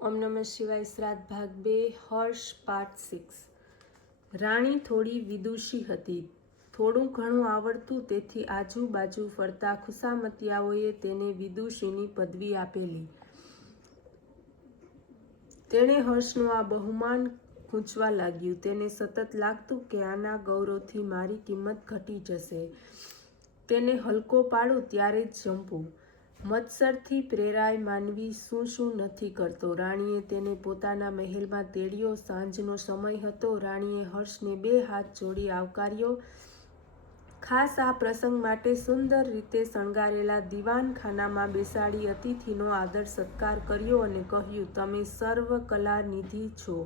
ઓમ નમઃ શિવાય. શ્રાદ્ધ ભાગ 2 હર્ષ પાર્ટ 6. રાણી થોડી વિદુષી હતી. થોડું ઘણું આવડતું, તેથી આજુબાજુ ફરતા ખુશામતિયાઓએ તેને વિદુષીની પદવી આપેલી. તેણે હર્ષનું આ બહુમાન ખૂંચવા લાગ્યું. તેને સતત લાગતું કે આના ગૌરવથી મારી કિંમત ઘટી જશે. તેને હલકો પાડું ત્યારે જ જંપું. મત્સરથી પ્રેરાય માનવી શું શું નથી કરતો. રાણીએ તેને પોતાના મહેલમાં તેડ્યો. સાંજનો સમય હતો. રાણીએ હર્ષને 2 હાથ જોડી આવકાર્યો. ખાસ આ પ્રસંગ માટે સુંદર રીતે શણગારેલા દીવાનખાનામાં બેસાડી અતિથિનો આદર સત્કાર કર્યો અને કહ્યું, તમે સર્વ કલા નિધિ છો,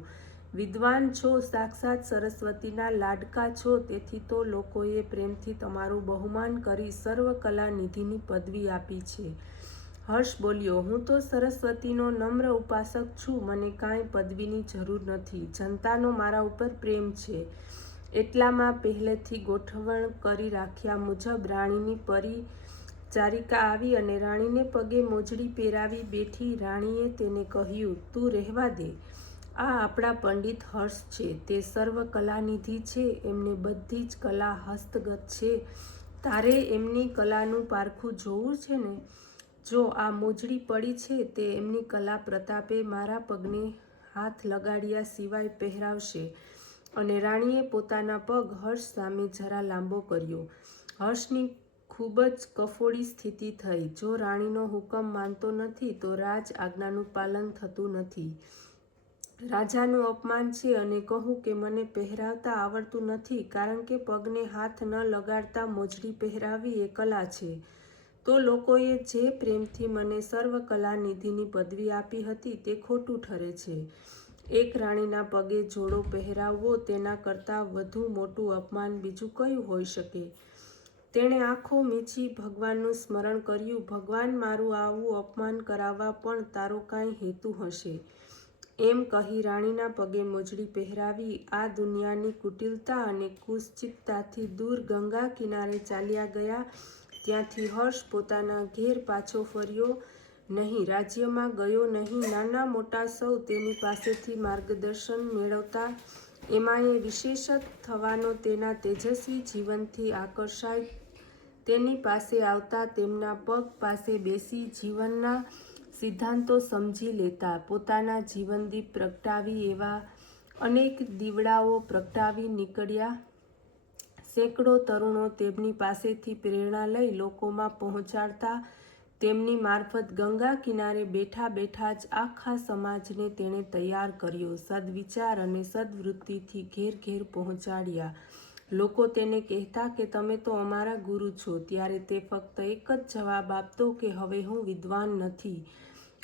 વિદ્વાન છો, સાક્ષાત સરસ્વતીના લાડકા છો. તેથી તો લોકોએ પ્રેમથી તમારું બહુમાન કરી સર્વ કલા નિધિની પદવી આપી છે. હર્ષ બોલ્યો, હું તો સરસ્વતીનો નમ્ર ઉપાસક છું. મને કાંઈ પદવીની જરૂર નથી. જનતાનો મારા ઉપર પ્રેમ છે. એટલામાં પહેલેથી ગોઠવણ કરી રાખ્યા મુજબ રાણીની પરિચારિકા આવી અને રાણીને પગે મોજડી પહેરાવી બેઠી. રાણીએ તેને કહ્યું, તું રહેવા દે. આ આપણા પંડિત હર્ષ છે. તે સર્વ કલાનિધિ છે. એમને બધી જ કલા હસ્તગત છે. તારે એમની કલાનું પારખું જોવું છે ને? જો આ મોજડી પડી છે તે એમની કલા પ્રતાપે મારા પગને હાથ લગાડ્યા સિવાય પહેરાવશે. અને રાણીએ પોતાના પગ હર્ષ સામે જરા લાંબો કર્યો. હર્ષની ખૂબ જ કફોડી સ્થિતિ થઈ. જો રાણીનો હુકમ માનતો નથી તો રાજ આજ્ઞાનું પાલન થતું નથી. રાજાનું અપમાન છે અને કહું કે મને પહેરાવતા આવડતું નથી, કારણ કે પગને હાથ ન લગાડતા મોજડી પહેરાવી એ કલા છે. તો લોકોએ જે પ્રેમથી મને સર્વ કલા નિધિની પદવી આપી હતી તે ખોટું ઠરે છે. એક રાણીના પગે જોડો પહેરાવવો તેના કરતાં વધુ મોટું અપમાન બીજું કયું હોઈ શકે? તેણે આંખો મીચી ભગવાનનું સ્મરણ કર્યું. ભગવાન, મારું આવું અપમાન કરાવવા પણ તારો કાંઈ હેતુ હશે. એમ કહી રાણીના પગે મોજડી પહેરાવી આ દુનિયાની કુટિલતા અને કુત્સિતતાથી દૂર ગંગા કિનારે ચાલ્યા ગયા. ત્યાંથી હર્ષ પોતાના ઘેર પાછો ફર્યો નહીં, રાજ્યમાં ગયો નહીં. નાના મોટા સૌ તેની પાસેથી માર્ગદર્શન મેળવતા. એમાંય વિશેષત થવાનો તેના તેજસ્વી જીવનથી આકર્ષાય તેની પાસે આવતા. તેમના પગ પાસે બેસી જીવનના સિદ્ધાંતો સમજી લેતા. પોતાના જીવનદીપ પ્રગટાવી એવા અનેક દીવડાઓ પ્રગટાવી નીકળ્યા. સેંકડો તરુણો તેમની પાસેથી પ્રેરણા લઈ લોકોમાં પહોંચાડતા. તેમની મારફત ગંગા કિનારે બેઠા બેઠા જ આખા સમાજને તેણે તૈયાર કર્યો. સદવિચાર અને સદવૃત્તિથી ઘેર ઘેર પહોંચાડ્યા. લોકો તેને કહેતા કે તમે તો અમારા ગુરુ છો. ત્યારે તે ફક્ત એક જ જવાબ આપતો કે હવે હું વિદ્વાન નથી,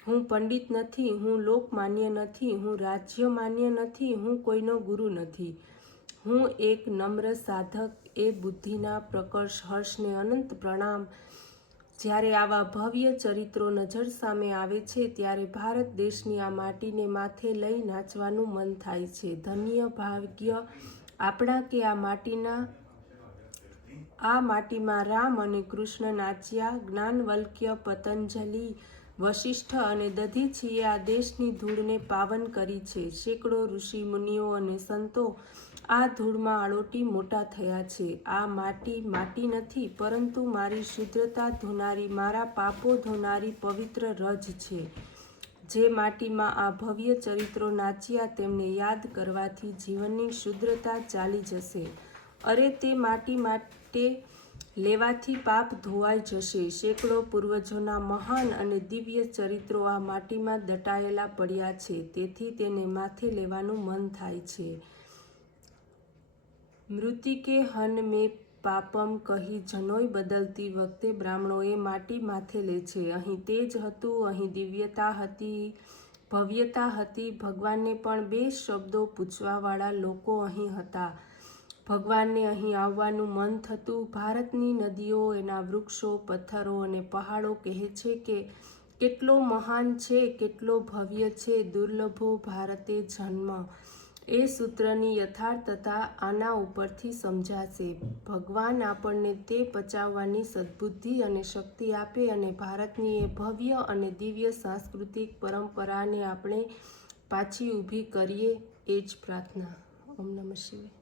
હું પંડિત નથી, હું લોકમાન્ય નથી, હું રાજ્યમાન્ય નથી, હું કોઈનો ગુરુ નથી. હું એક નમ્ર સાધક. એ બુદ્ધિના પ્રકર્ષ હર્ષને અનંત પ્રણામ. જ્યારે આવા ભવ્ય ચરિત્રો નજર સામે આવે છે ત્યારે ભારત દેશની આ માટીને માથે લઈ નાચવાનું મન થાય છે. ધન્ય ભાગ્ય આપણા કે આ માટીમાં રામ અને કૃષ્ણ નાચ્યા. જ્ઞાનવલ્ક્ય, પતંજલિ, વશિષ્ઠ અને દધીચીએ આ દેશની ધૂળને પાવન કરી છે. સેંકડો ઋષિ મુનિઓ અને સંતો આ ધૂળમાં આળોટી મોટા થયા છે. આ માટી માટી નથી, પરંતુ મારી શુદ્ધતા ધોનારી, મારા પાપો ધોનારી પવિત્ર રજ છે. જે માટીમાં આ ભવ્ય ચરિત્રો નાચ્યા તેમને યાદ કરવાથી જીવનની શુદ્ધતા ચાલી જશે. અરે તે માટી માટે લેવાથી પાપ ધોવાઈ જશે. સેંકડો પૂર્વજોના મહાન અને દિવ્ય ચરિત્રો આ માટીમાં દટાયેલા પડ્યા છે. તેથી તેને માથે લેવાનું મન થાય છે. મૃતિકે હન મેં પાપમ કહી જનોઈ બદલતી વખતે બ્રાહ્મણોએ માટી માથે લે છે. અહીં તેજ હતું, અહીં દિવ્યતા હતી, ભવ્યતા હતી. ભગવાનને પણ 2 શબ્દો પૂછવાવાળા લોકો અહીં હતા. ભગવાનને અહીં આવવાનું મન થતું. ભારતની નદીઓ, એના વૃક્ષો, પથ્થરો અને પહાડો કહે છે કે કેટલો મહાન છે, કેટલો ભવ્ય છે. દુર્લભો ભારતે જન્મ. એ સૂત્રની યથાર્થતા આના ઉપરથી સમજાશે. ભગવાન આપણને તે પચાવવાની સદ્બુદ્ધિ અને શક્તિ આપે અને ભારતની એ ભવ્ય અને દિવ્ય સાંસ્કૃતિક પરંપરાને આપણે પાછી ઊભી કરીએ, એ જ પ્રાર્થના. ઓમ નમઃ શિવાય.